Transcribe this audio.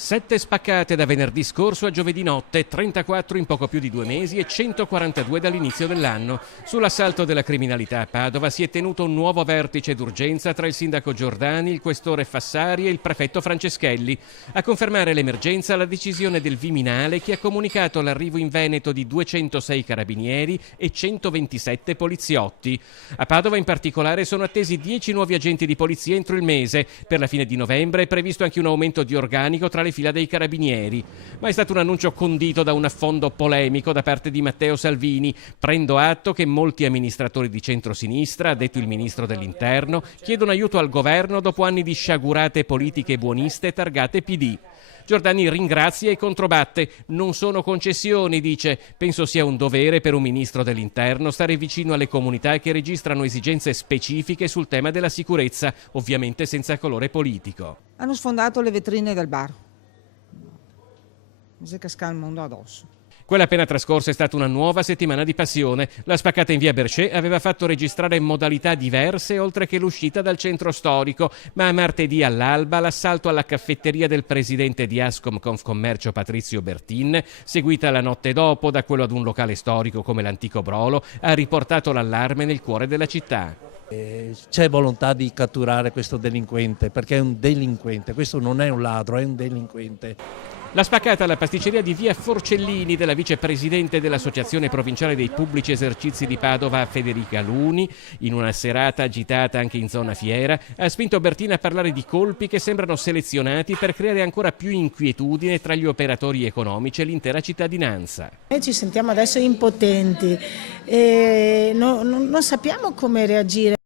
7 spaccate da venerdì scorso a giovedì notte, 34 in poco più di 2 mesi e 142 dall'inizio dell'anno. Sull'assalto della criminalità a Padova si è tenuto un nuovo vertice d'urgenza tra il sindaco Giordani, il questore Fassari e il prefetto Franceschelli. A confermare l'emergenza la decisione del Viminale, che ha comunicato l'arrivo in Veneto di 206 carabinieri e 127 poliziotti. A Padova in particolare sono attesi 10 nuovi agenti di polizia entro il mese. Per la fine di novembre è previsto anche un aumento di organico tra le fila dei carabinieri. Ma è stato un annuncio condito da un affondo polemico da parte di Matteo Salvini. Prendo atto che molti amministratori di centrosinistra, ha detto il ministro dell'Interno, chiedono aiuto al governo dopo anni di sciagurate politiche buoniste targate PD. Giordani ringrazia e controbatte. Non sono concessioni, dice. Penso sia un dovere per un ministro dell'Interno stare vicino alle comunità che registrano esigenze specifiche sul tema della sicurezza, ovviamente senza colore politico. Hanno sfondato le vetrine del bar. Mi si casca il mondo addosso. Quella appena trascorsa è stata una nuova settimana di passione. La spaccata in via Bercé aveva fatto registrare modalità diverse oltre che l'uscita dal centro storico, ma a martedì all'alba l'assalto alla caffetteria del presidente di Ascom Confcommercio Patrizio Bertin, seguita la notte dopo da quello ad un locale storico come l'Antico Brolo, ha riportato l'allarme nel cuore della città. C'è volontà di catturare questo delinquente, perché è un delinquente, questo non è un ladro, è un delinquente. La spaccata alla pasticceria di via Forcellini della vicepresidente dell'Associazione Provinciale dei Pubblici Esercizi di Padova, Federica Luni, in una serata agitata anche in zona fiera, ha spinto Bertin a parlare di colpi che sembrano selezionati per creare ancora più inquietudine tra gli operatori economici e l'intera cittadinanza. Noi ci sentiamo adesso impotenti e non sappiamo come reagire.